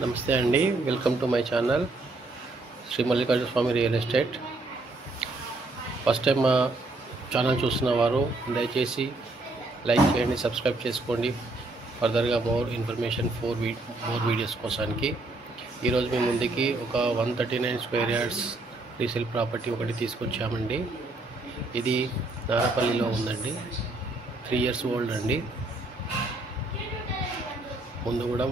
నమస్తే అండి, welcome to my channel Shri Mallikarjuna Swami real estate. First time మా ఛానల్ చూస్తున్న వారు దయచేసి లైక్ చేయండి, సబ్స్క్రైబ్ చేసుకోండి. ఫర్దర్గా మోర్ ఇన్ఫర్మేషన్ మోర్ వీడియోస్ కోసానికి ఈరోజు మీ ముందుకి ఒక 139 స్క్వేర్ యార్డ్స్ రీసేల్ ప్రాపర్టీ ఒకటి తీసుకొచ్చామండి. ఇది నారపల్లిలో ఉందండి. 3 years ఓల్డ్ అండి. ముందు కూడా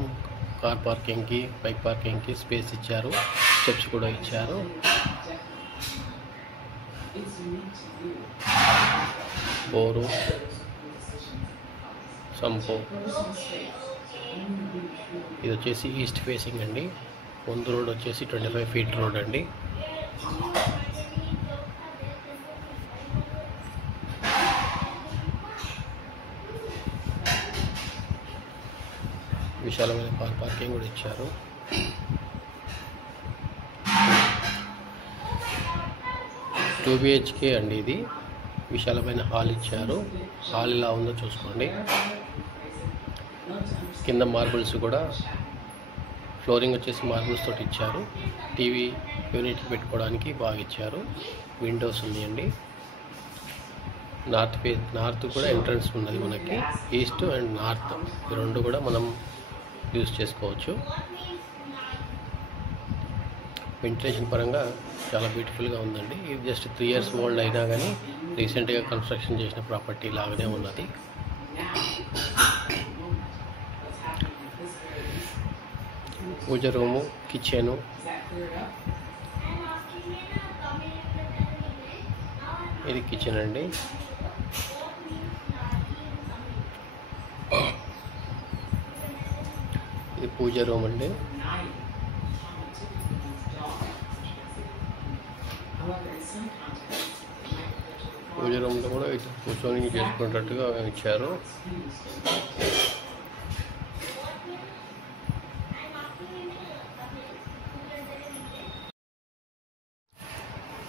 కార్ పార్కింగ్కి, బైక్ పార్కింగ్కి స్పేస్ ఇచ్చారు, స్టెప్స్ కూడా ఇచ్చారు. Bore, sump. ఇది వచ్చేసి ఈస్ట్ ఫేసింగ్ అండి. ముందు రోడ్ వచ్చేసి 25 feet రోడ్ అండి. విశాలమైన కార్ పార్కింగ్ కూడా ఇచ్చారు. టూ BHK అండి. ఇది విశాలమైన హాల్ ఇచ్చారు. హాల్ ఎలా ఉందో చూసుకోండి. కింద మార్బుల్స్ కూడా, ఫ్లోరింగ్ వచ్చేసి మార్బుల్స్ తోటి ఇచ్చారు. టీవీ యూనిట్ పెట్టుకోవడానికి బాగా ఇచ్చారు. విండోస్ ఉన్నాయండి. నార్త్ కూడా ఎంట్రన్స్ ఉన్నది మనకి. ఈస్ట్ అండ్ నార్త్ ఈ రెండు కూడా మనం యూజ్ చేసుకోవచ్చు. వెంటిలేషన్ పరంగా చాలా బ్యూటిఫుల్గా ఉందండి. ఇది జస్ట్ 3 years ఓల్డ్ అయినా కానీ రీసెంట్గా కన్స్ట్రక్షన్ చేసిన ప్రాపర్టీ లాగానే ఉన్నది. పూజ రూము, కిచెను, ఇది కిచెన్ అండి. ఇది పూజ రూమ్ అండి. పూజ రూమ్లో కూడా ఇటు కూర్చొని చేసుకునేటట్టుగా ఇచ్చారు.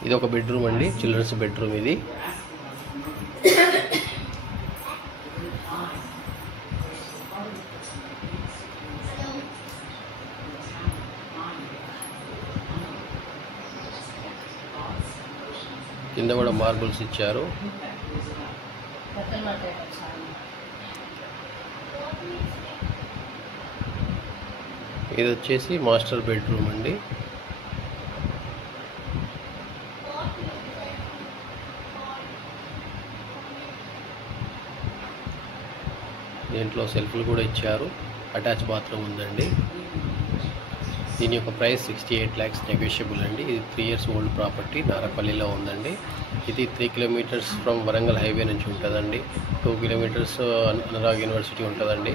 ఇది ఒక బెడ్రూమ్ అండి, చిల్డ్రన్స్ బెడ్రూమ్. ఇది కింద కూడా మార్బుల్స్ ఇచ్చారు. ఇది వచ్చేసి మాస్టర్ బెడ్రూమ్ అండి. దీంట్లో సెల్ఫ్లు కూడా ఇచ్చారు. అటాచ్ బాత్రూమ్ ఉందండి. దీని యొక్క ప్రైస్ 68 lakhs నెగోషియబుల్ అండి. ఇది 3 years ఓల్డ్ ప్రాపర్టీ, నారపల్లిలో ఉందండి. ఇది 3 kilometers ఫ్రమ్ వరంగల్ హైవే నుంచి ఉంటుందండి. 2 kilometers అనురాగ్ యూనివర్సిటీ ఉంటుందండి.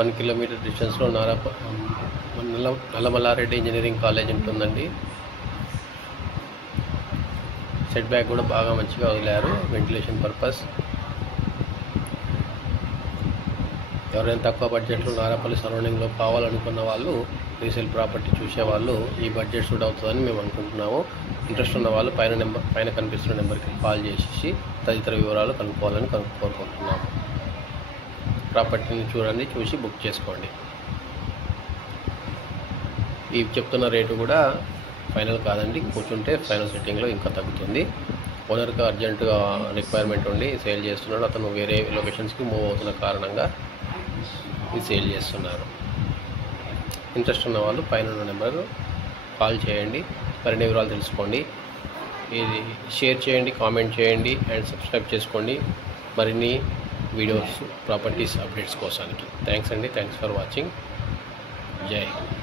1 kilometer డిస్టెన్స్లో నల్లమల్లారెడ్డి ఇంజనీరింగ్ కాలేజ్ ఉంటుందండి. సెట్ బ్యాక్ కూడా బాగా మంచిగా వదిలారు వెంటిలేషన్ పర్పస్. ఎవరైనా తక్కువ బడ్జెట్లో నారపల్లి సరౌండింగ్లో కావాలనుకున్న వాళ్ళు, రీసేల్ ప్రాపర్టీ చూసేవాళ్ళు ఈ బడ్జెట్ సూట్ అవుతుందని మేము అనుకుంటున్నాము. ఇంట్రెస్ట్ ఉన్న వాళ్ళు పైన కనిపిస్తున్న నెంబర్కి కాల్ చేసి తదితర వివరాలు కనుక్కోవాలని కోరుకుంటున్నాము. ప్రాపర్టీని చూడండి, చూసి బుక్ చేసుకోండి. ఈ చెప్తున్న రేటు కూడా ఫైనల్ కాదండి. కూర్చుంటే ఫైనల్ సెట్టింగ్లో ఇంకా తగ్గుతుంది. ఓనర్కి అర్జెంటుగా రిక్వైర్మెంట్ ఉండి సేల్ చేస్తున్నాడు. అతను వేరే లొకేషన్స్కి మూవ్ అవుతున్న కారణంగా ఇది సేల్ చేస్తున్నారు. ఇంట్రెస్ట్ ఉన్న వాళ్ళు పైన ఉన్న నెంబర్ కాల్ చేయండి, మరిన్ని వివరాలు తెలుసుకోండి. ఇది షేర్ చేయండి, కామెంట్ చేయండి అండ్ సబ్స్క్రైబ్ చేసుకోండి మరిన్ని వీడియోస్, ప్రాపర్టీస్ అప్డేట్స్ కోసానికి. థ్యాంక్స్ అండి. Thanks for watching. జై హింద్.